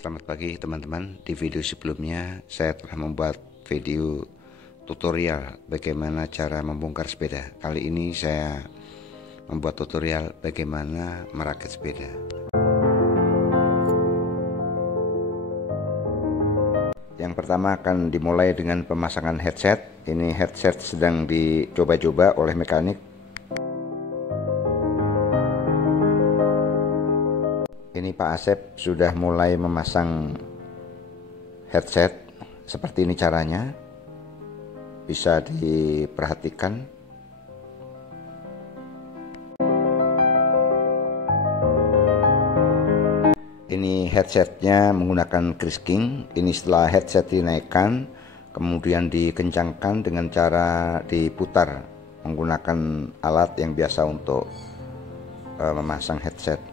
Selamat pagi teman-teman. Di video sebelumnya saya telah membuat video tutorial bagaimana cara membongkar sepeda. Kali ini saya membuat tutorial bagaimana merakit sepeda. Yang pertama akan dimulai dengan pemasangan headset. Ini headset sedang dicoba-coba oleh mekanik. Ini Pak Asep sudah mulai memasang headset. Seperti ini caranya, bisa diperhatikan. Ini headsetnya menggunakan Crisking. Ini setelah headset dinaikkan, kemudian dikencangkan dengan cara diputar menggunakan alat yang biasa untuk memasang headset.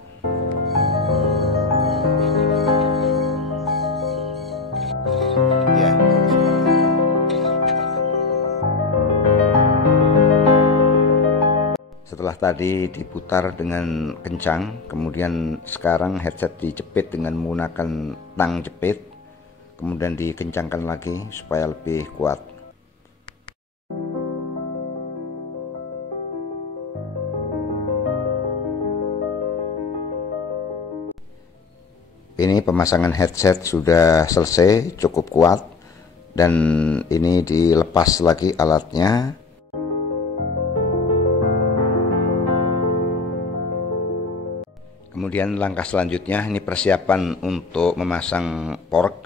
Setelah tadi diputar dengan kencang, kemudian sekarang headset dijepit dengan menggunakan tang jepit, kemudian dikencangkan lagi supaya lebih kuat. Ini pemasangan headset sudah selesai, cukup kuat, dan ini dilepas lagi alatnya. Kemudian langkah selanjutnya ini persiapan untuk memasang fork.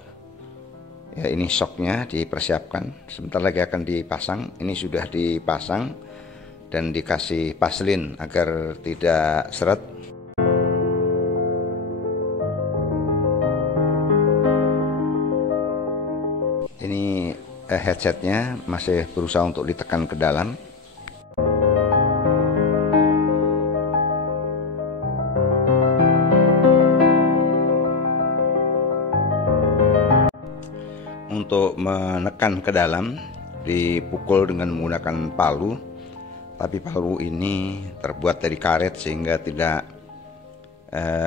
Ya, ini shocknya dipersiapkan. Sebentar lagi akan dipasang. Ini sudah dipasang dan dikasih paslin agar tidak seret. Ini headsetnya masih berusaha untuk ditekan ke dalam. Untuk menekan ke dalam dipukul dengan menggunakan palu, tapi palu ini terbuat dari karet sehingga tidak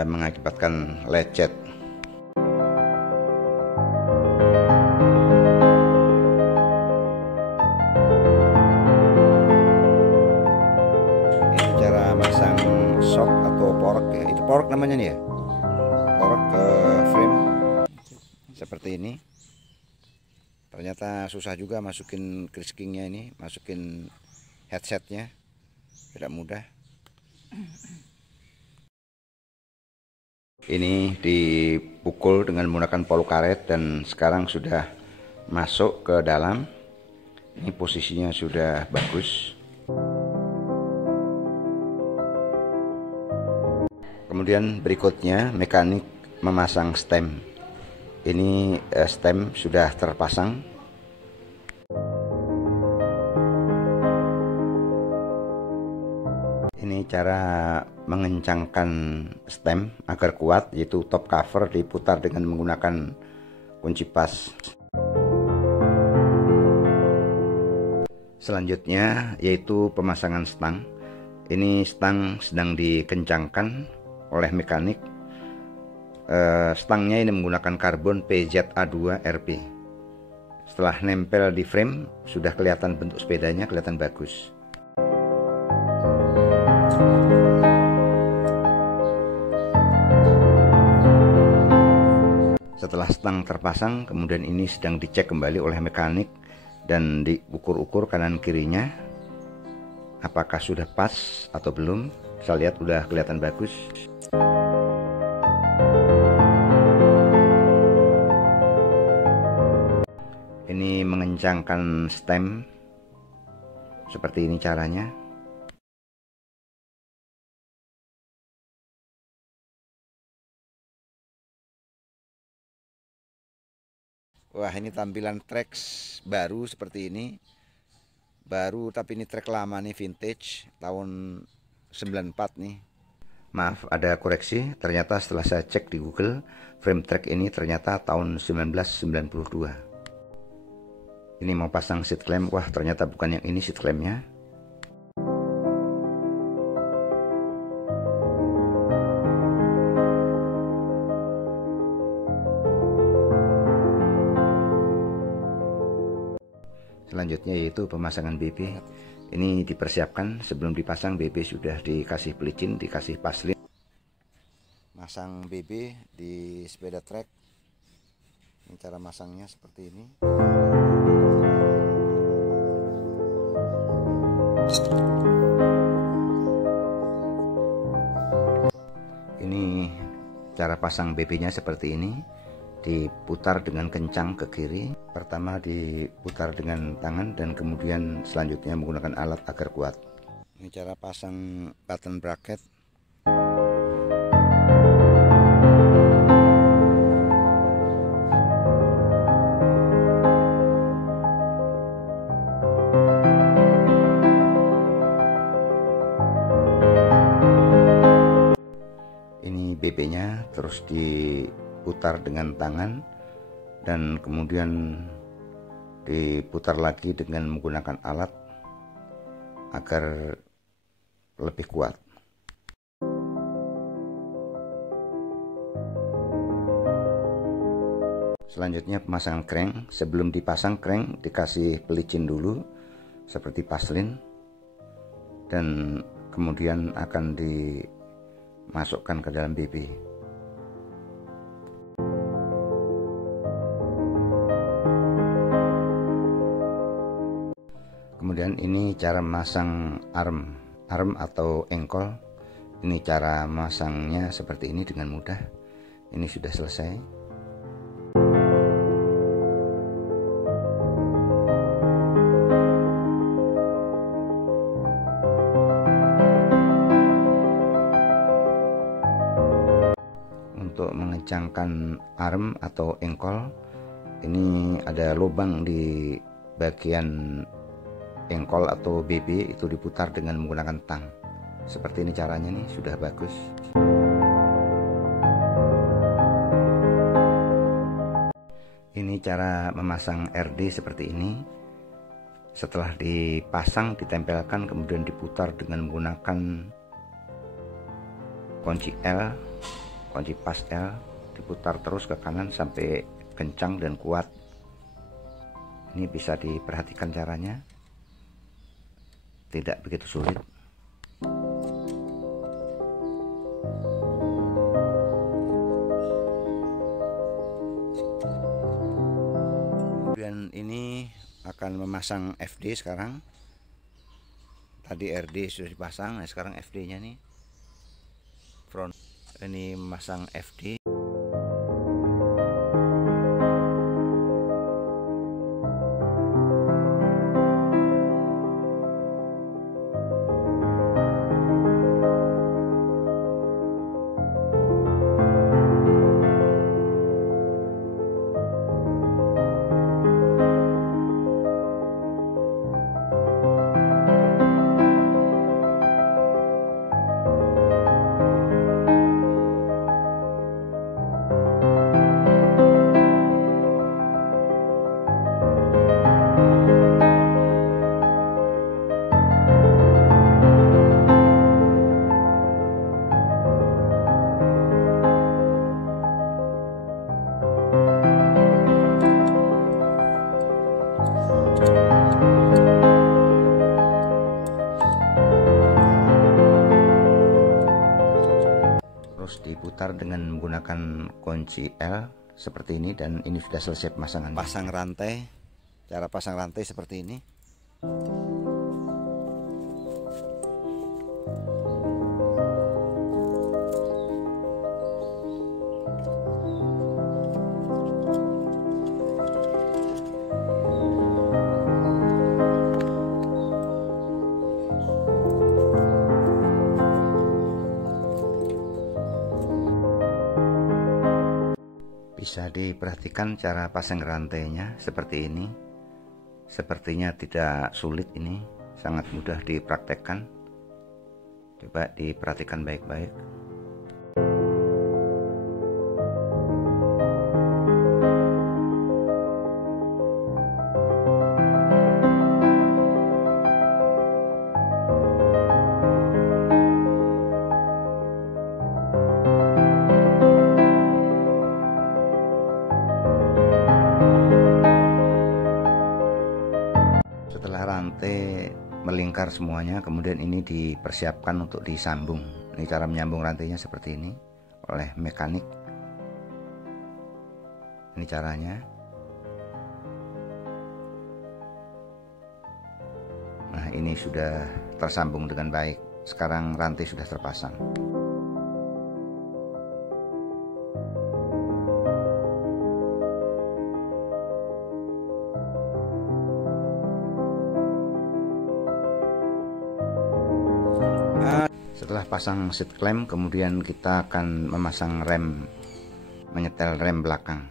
mengakibatkan lecet. Ini cara masang shock atau fork ya. Itu fork namanya nih ya. Fork ke frame seperti ini. Ternyata susah juga masukin Criskingnya ini, masukin headsetnya, tidak mudah. Ini dipukul dengan menggunakan palu karet dan sekarang sudah masuk ke dalam. Ini posisinya sudah bagus. Kemudian berikutnya mekanik memasang stem. Ini stem sudah terpasang. Ini cara mengencangkan stem agar kuat, yaitu top cover diputar dengan menggunakan kunci pas. Selanjutnya yaitu pemasangan stang. Ini stang sedang dikencangkan oleh mekanik. Stangnya ini menggunakan karbon PZA2 RP. Setelah nempel di frame, sudah kelihatan bentuk sepedanya, kelihatan bagus. Setelah stang terpasang, kemudian ini sedang dicek kembali oleh mekanik dan diukur-ukur kanan kirinya apakah sudah pas atau belum. Saya lihat sudah kelihatan bagus. Ini mengencangkan stem, seperti ini caranya. Wah, ini tampilan tracks baru seperti ini. Baru tapi ini track lama nih, vintage tahun 94 nih. Maaf, ada koreksi. Ternyata setelah saya cek di Google, frame track ini ternyata tahun 1992. Ini mau pasang seat clamp, wah ternyata bukan yang ini seat clampnya. selanjutnya yaitu pemasangan BB. Ini dipersiapkan sebelum dipasang BB sudah dikasih pelicin, dikasih paslin. Masang BB di sepeda trek. Ini cara masangnya seperti ini. Ini cara pasang BB-nya seperti ini. Diputar dengan kencang ke kiri. Pertama diputar dengan tangan dan kemudian selanjutnya menggunakan alat agar kuat. Ini cara pasang button bracket. Ini BB-nya terus diputar dengan tangan dan kemudian diputar lagi dengan menggunakan alat agar lebih kuat. Selanjutnya pemasangan crank. Sebelum dipasang crank dikasih pelicin dulu seperti paslin dan kemudian akan dimasukkan ke dalam BB. Kemudian ini cara masang arm atau engkol. Ini cara masangnya seperti ini dengan mudah. Ini sudah selesai. Untuk mengencangkan arm atau engkol, ini ada lubang di bagian engkol atau BB, itu diputar dengan menggunakan tang. Seperti ini caranya nih, sudah bagus. Ini cara memasang RD seperti ini. Setelah dipasang, ditempelkan, kemudian diputar dengan menggunakan kunci L, kunci pas L, diputar terus ke kanan sampai kencang dan kuat. Ini bisa diperhatikan caranya. Tidak begitu sulit. Kemudian ini akan memasang FD sekarang. Tadi RD sudah dipasang, nah sekarang FD-nya nih. Front. Ini memasang FD. Terus diputar dengan menggunakan kunci L seperti ini, dan ini sudah selesai pemasangan. Pasang rantai. Cara pasang rantai seperti ini. Bisa diperhatikan cara pasang rantainya seperti ini. Sepertinya tidak sulit, ini sangat mudah dipraktekkan. Coba diperhatikan baik-baik. dibongkar semuanya, kemudian ini dipersiapkan untuk disambung. Ini cara menyambung rantainya seperti ini oleh mekanik. Ini caranya. Nah, ini sudah tersambung dengan baik. Sekarang rantai sudah terpasang. Setelah pasang seat clamp, kemudian kita akan memasang rem, menyetel rem belakang.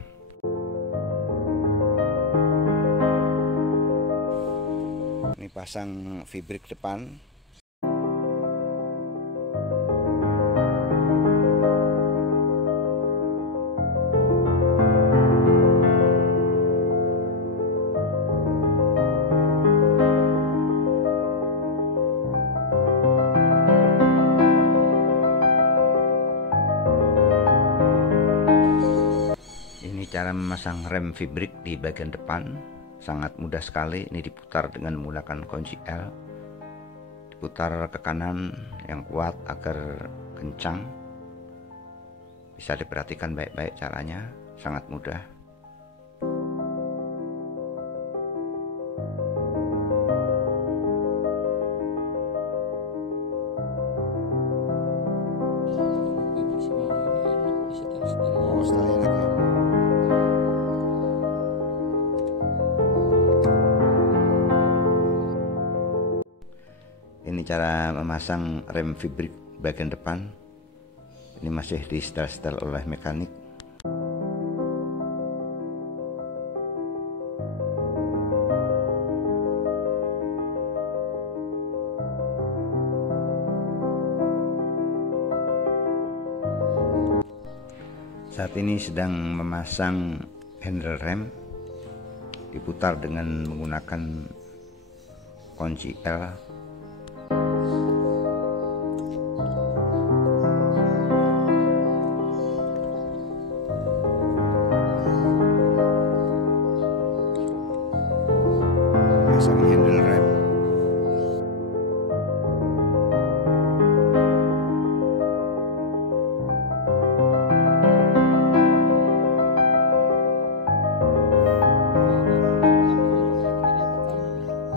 Ini pasang V-brake depan. Cara memasang rem V-brake di bagian depan sangat mudah sekali. Ini diputar dengan menggunakan kunci L, diputar ke kanan yang kuat agar kencang. Bisa diperhatikan baik-baik caranya, sangat mudah. Ini cara memasang rem V-brake bagian depan. Ini masih di setel-setel oleh mekanik. Saat ini sedang memasang handle rem, diputar dengan menggunakan kunci L. Pasang handle rem.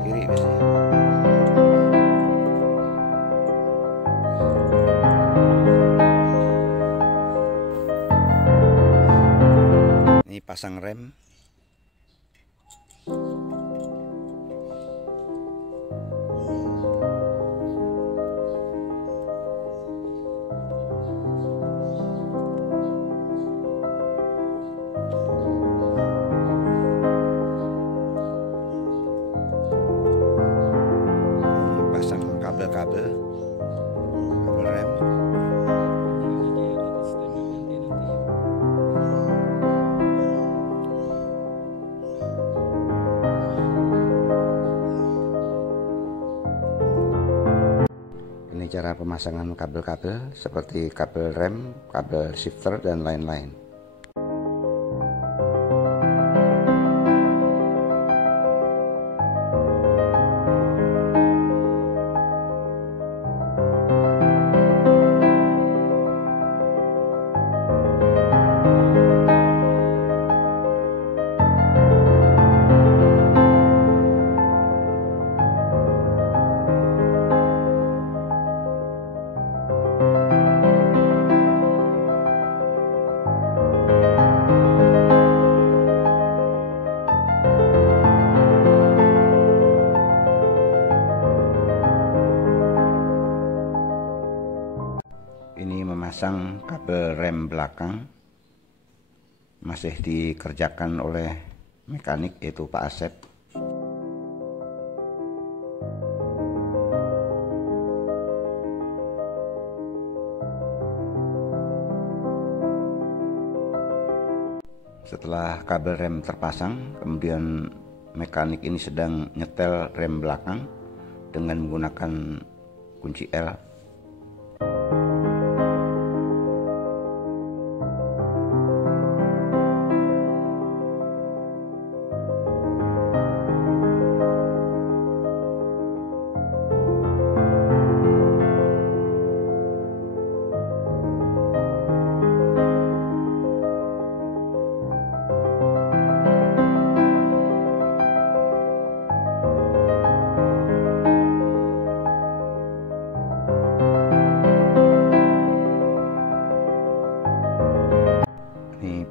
Kiri biasanya. Ini pasang rem. Kabel rem. Ini cara pemasangan kabel-kabel seperti kabel rem, kabel shifter, dan lain-lain. Ini memasang kabel rem belakang, masih dikerjakan oleh mekanik yaitu Pak Asep. Setelah kabel rem terpasang, kemudian mekanik ini sedang nyetel rem belakang dengan menggunakan kunci L.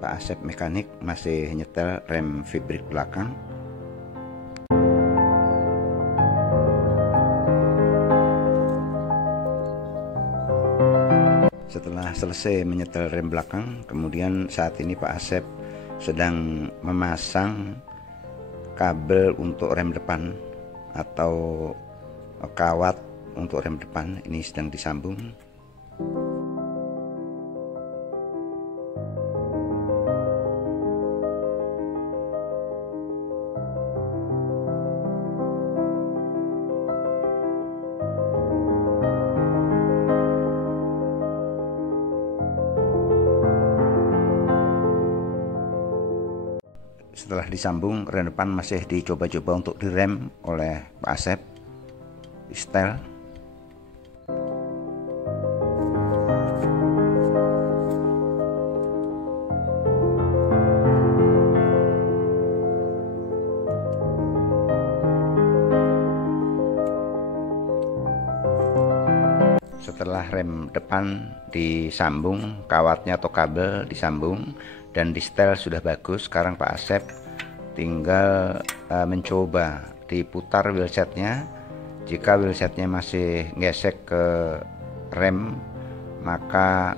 Pak Asep mekanik masih nyetel rem vibrik belakang. Setelah selesai menyetel rem belakang, kemudian saat ini Pak Asep sedang memasang kabel untuk rem depan atau kawat untuk rem depan. Ini sedang disambung. Setelah disambung, rem depan masih dicoba-coba untuk direm oleh Pak Asep di setel. Setelah rem depan disambung, kawatnya atau kabel disambung dan di setel sudah bagus, sekarang Pak Asep tinggal mencoba diputar wheelsetnya. Jika wheelsetnya masih gesek ke rem, maka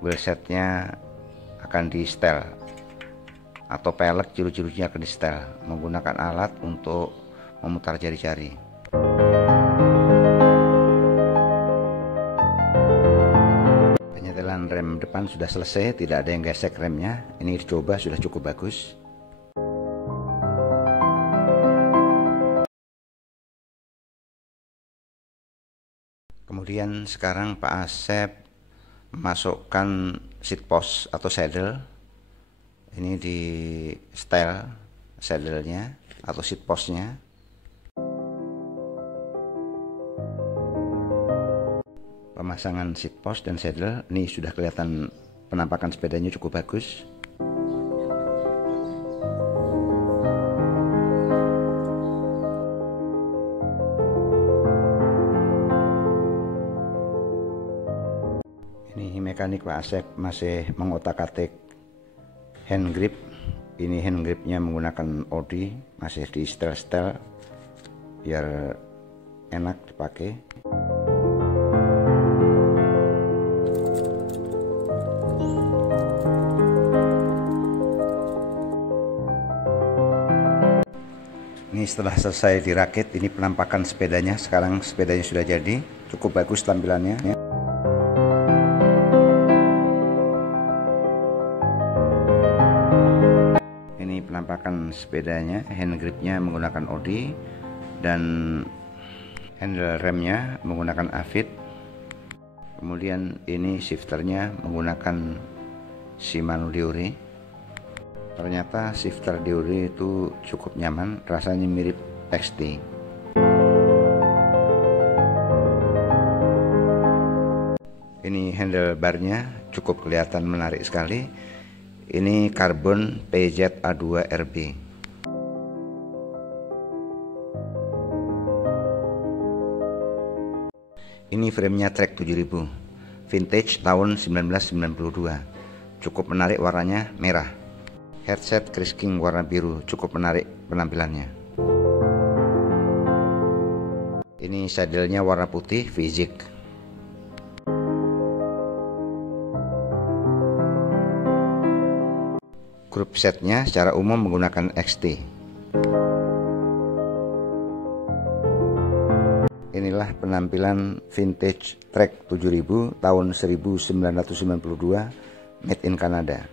wheelsetnya akan di setel atau pelek juru-jurunya akan di setel menggunakan alat untuk memutar jari-jari. Penyetelan rem depan sudah selesai, tidak ada yang gesek remnya. Ini dicoba sudah cukup bagus. Kemudian sekarang Pak Asep memasukkan seat post atau saddle. Ini di setel saddle-nya atau seat post-nya. Pemasangan seat post dan saddle ini sudah kelihatan, penampakan sepedanya cukup bagus. Ini mekanik Pak Asep masih mengotak-atik hand grip. Ini hand gripnya menggunakan Odi, masih di setel-setel biar enak dipakai. Ini setelah selesai dirakit, ini penampakan sepedanya. Sekarang sepedanya sudah jadi, cukup bagus tampilannya. Ini penampakan sepedanya, hand gripnya menggunakan Odi dan handle remnya menggunakan Avid. Kemudian ini shifternya menggunakan Shimano Deore. Ternyata shifter Deore itu cukup nyaman, rasanya mirip XT. Ini handlebarnya cukup kelihatan menarik sekali. Ini karbon PZA2RB. Ini framenya Trek 7000, vintage tahun 1992. Cukup menarik, warnanya merah. Headset Chris King warna biru, cukup menarik penampilannya. Ini saddle-nya warna putih Vizik. Grup setnya secara umum menggunakan XT. Inilah penampilan vintage Trek 7000 tahun 1992 made in Canada.